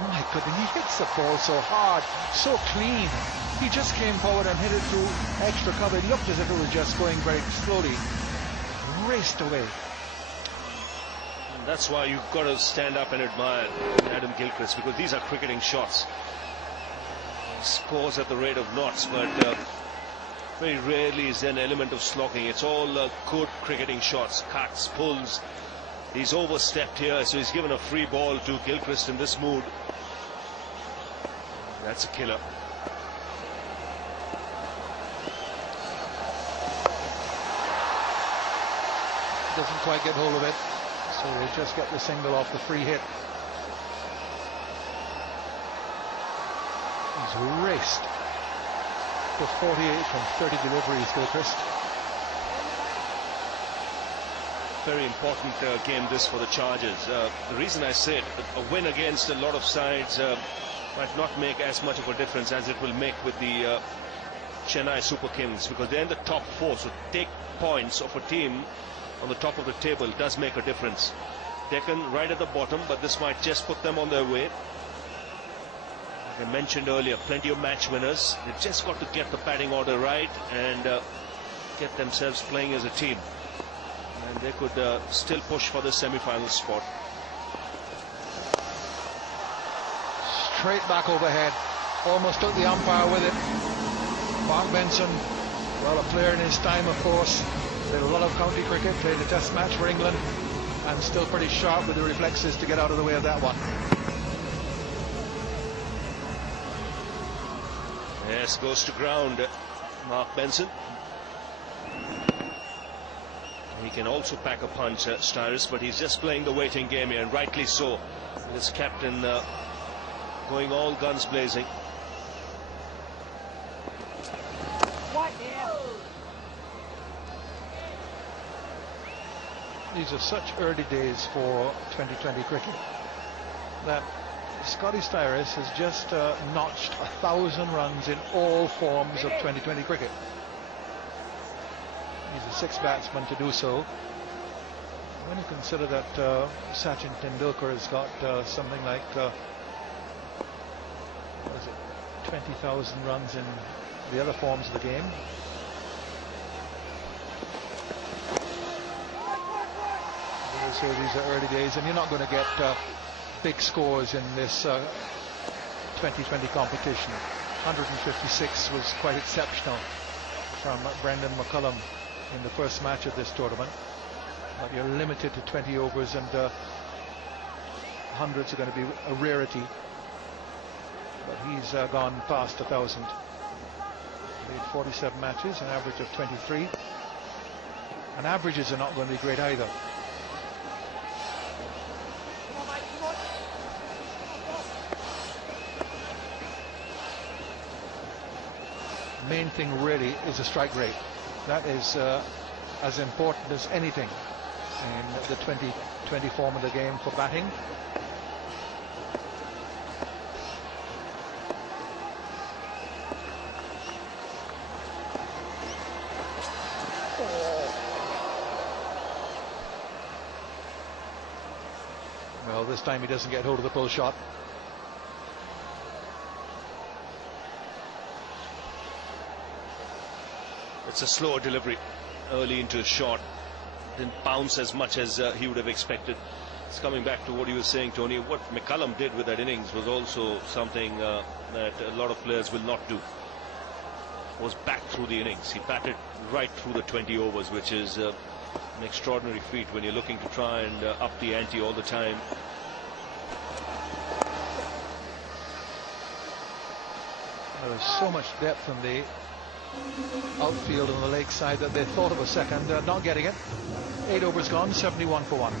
My goodness, he hits the ball so hard, so clean. He just came forward and hit it through extra cover. It looked as if it was just going very slowly. Raced away. And that's why you've got to stand up and admire Adam Gilchrist, because these are cricketing shots. He scores at the rate of knots, but very rarely is there an element of slogging. It's all good cricketing shots, cuts, pulls. He's overstepped here, so he's given a free ball to Gilchrist in this mood. That's a killer. Doesn't quite get hold of it, so they just get the single off the free hit. He's raced to 48 from 30 deliveries, Gilchrist. Very important game this for the Chargers. The reason I said a win against a lot of sides might not make as much of a difference as it will make with the Chennai Super Kings, because they're in the top 4, so take points of a team on the top of the table does make a difference. Deccan right at the bottom, but this might just put them on their way. Like I mentioned earlier, plenty of match winners. They've just got to get the batting order right and get themselves playing as a team. And they could still push for the semi-final spot. Straight back overhead. Almost took the umpire with it. Mark Benson, well, a player in his time, of course. Played a lot of county cricket, played a test match for England, and still pretty sharp with the reflexes to get out of the way of that one. Yes, goes to ground, Mark Benson. He can also pack a punch, Styris, but he's just playing the waiting game here, and rightly so. With his captain going all guns blazing. These are such early days for 2020 cricket that Scotty Styris has just notched 1,000 runs in all forms of 2020 cricket. He's the sixth batsman to do so. When you consider that Sachin Tendulkar has got something like what is it, 20,000 runs in the other forms of the game. So these are early days, and you're not going to get big scores in this 2020 competition. 156 was quite exceptional from Brendan McCullum in the first match of this tournament. But you're limited to 20 overs, and hundreds are going to be a rarity. But he's gone past 1,000. Played 47 matches, an average of 23. And averages are not going to be great either. Main thing really is a strike rate. That is as important as anything in the 2020 form of the game for batting. Well, this time he doesn't get hold of the pull shot. It's a slower delivery early into a shot. Didn't bounce as much as he would have expected. It's coming back to what you were saying, Tony. What McCullum did with that innings was also something that a lot of players will not do. Was back through the innings. He batted right through the 20 overs, which is an extraordinary feat when you're looking to try and up the ante all the time. There's so much depth in the outfield on the leg side that they thought of a second, not getting it. 8 overs gone, 71 for 1.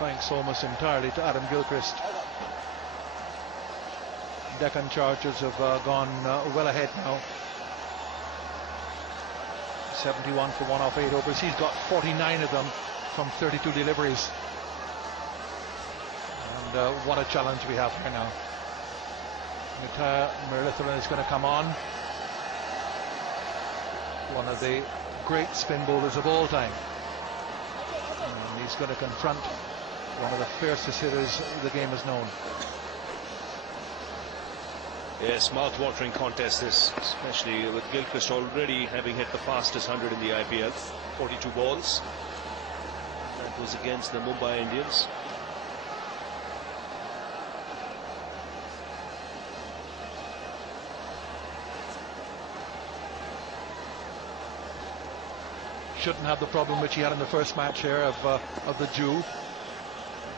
thanks almost entirely to Adam Gilchrist. Deccan Chargers have gone well ahead now. 71 for 1 off 8 overs. He's got 49 of them from 32 deliveries. And what a challenge we have here now. Muttiah Muralitharan is going to come on. One of the great spin bowlers of all time. And he's going to confront one of the fiercest hitters the game has known. Yes, mouth-watering contest this, especially with Gilchrist already having hit the fastest 100 in the IPL, 42 balls. That was against the Mumbai Indians. Shouldn't have the problem which he had in the first match here of the dew.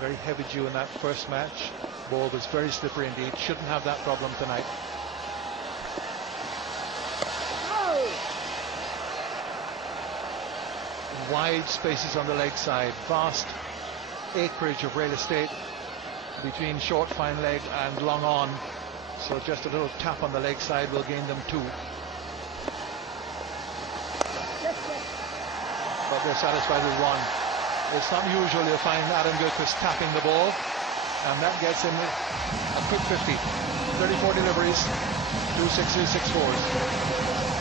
Very heavy dew in that first match. Ball was very slippery indeed. Shouldn't have that problem tonight. Wide spaces on the leg side. Vast acreage of real estate between short fine leg and long on. So just a little tap on the leg side will gain them 2. But they're satisfied with 1. It's not usual to find Adam Gilchrist tapping the ball, and that gets him a quick 50. 34 deliveries, 2 sixes, 6 fours.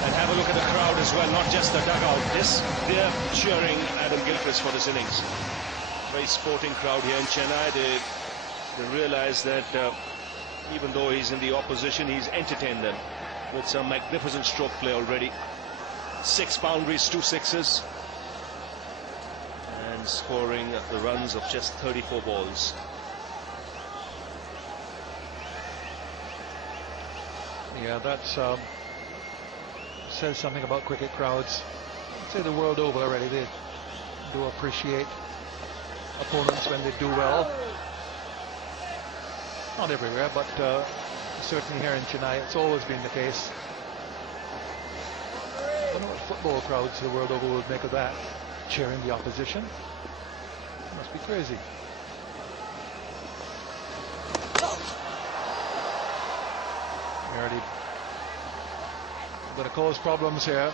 And have a look at the crowd as well, not just the dugout. They're cheering Adam Gilchrist for this innings. Very sporting crowd here in Chennai. They realize that even though he's in the opposition, he's entertained them with some magnificent stroke play already. 6 boundaries, 2 sixes. And scoring the runs of just 34 balls. Yeah, that says something about cricket crowds. I'd say the world over already. They do appreciate opponents when they do well. Not everywhere, but certainly here in Chennai, it's always been the case. I don't know what football crowds the world over would make of that. Cheering the opposition. It must be crazy. Early. Going to cause problems here.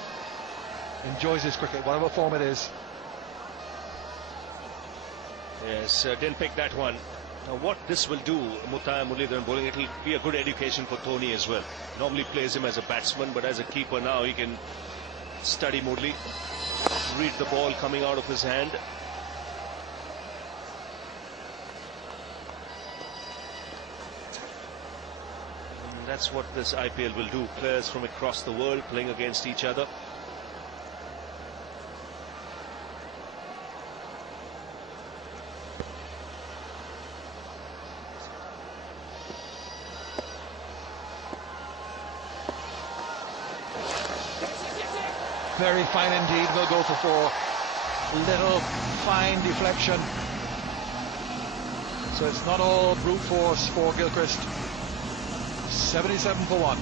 Enjoys his cricket, whatever form it is. Yes, didn't pick that one. Now what this will do, Muttiah Muralitharan bowling, it will be a good education for Tony as well. Normally plays him as a batsman, but as a keeper now he can study Murli, read the ball coming out of his hand. And that's what this IPL will do. Players from across the world playing against each other. Very fine indeed. Will go for 4. Little fine deflection. So it's not all brute force for Gilchrist. 77 for 1.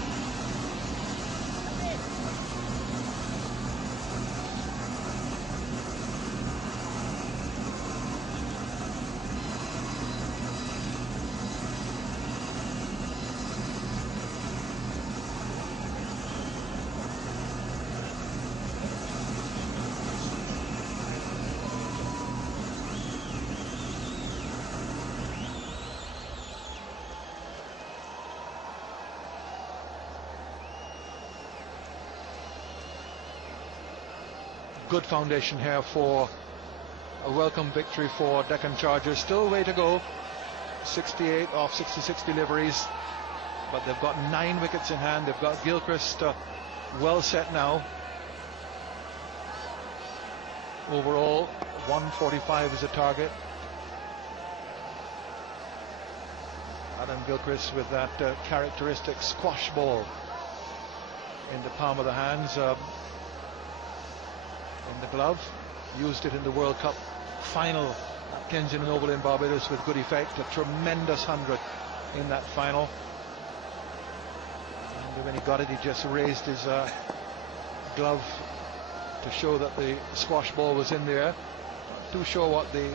Good foundation here for a welcome victory for Deccan Chargers. Still a way to go. 68 off 66 deliveries, but they've got 9 wickets in hand. They've got Gilchrist well set now. Overall 145 is a target. Adam Gilchrist with that characteristic squash ball in the palm of the hands. In the glove, used it in the World Cup final at Kensington Oval in Barbados with good effect. A tremendous 100 in that final, and when he got it, he just raised his glove to show that the squash ball was in there. Not too sure what the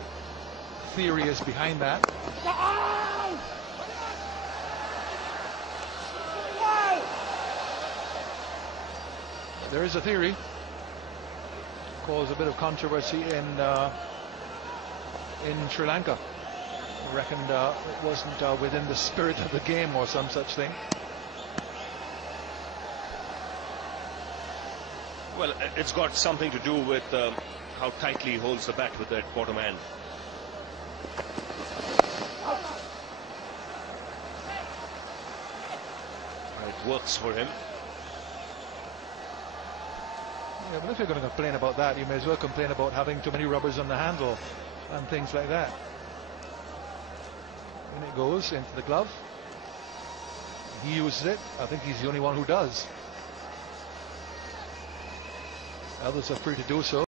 theory is behind that. There is a theory. Caused a bit of controversy in Sri Lanka. I reckoned it wasn't within the spirit of the game or some such thing. Well, it's got something to do with how tightly he holds the bat with that bottom hand. It works for him. Yeah, but if you're going to complain about that, you may as well complain about having too many rubbers on the handle and things like that. And it goes into the glove. He uses it. I think he's the only one who does. Others are free to do so.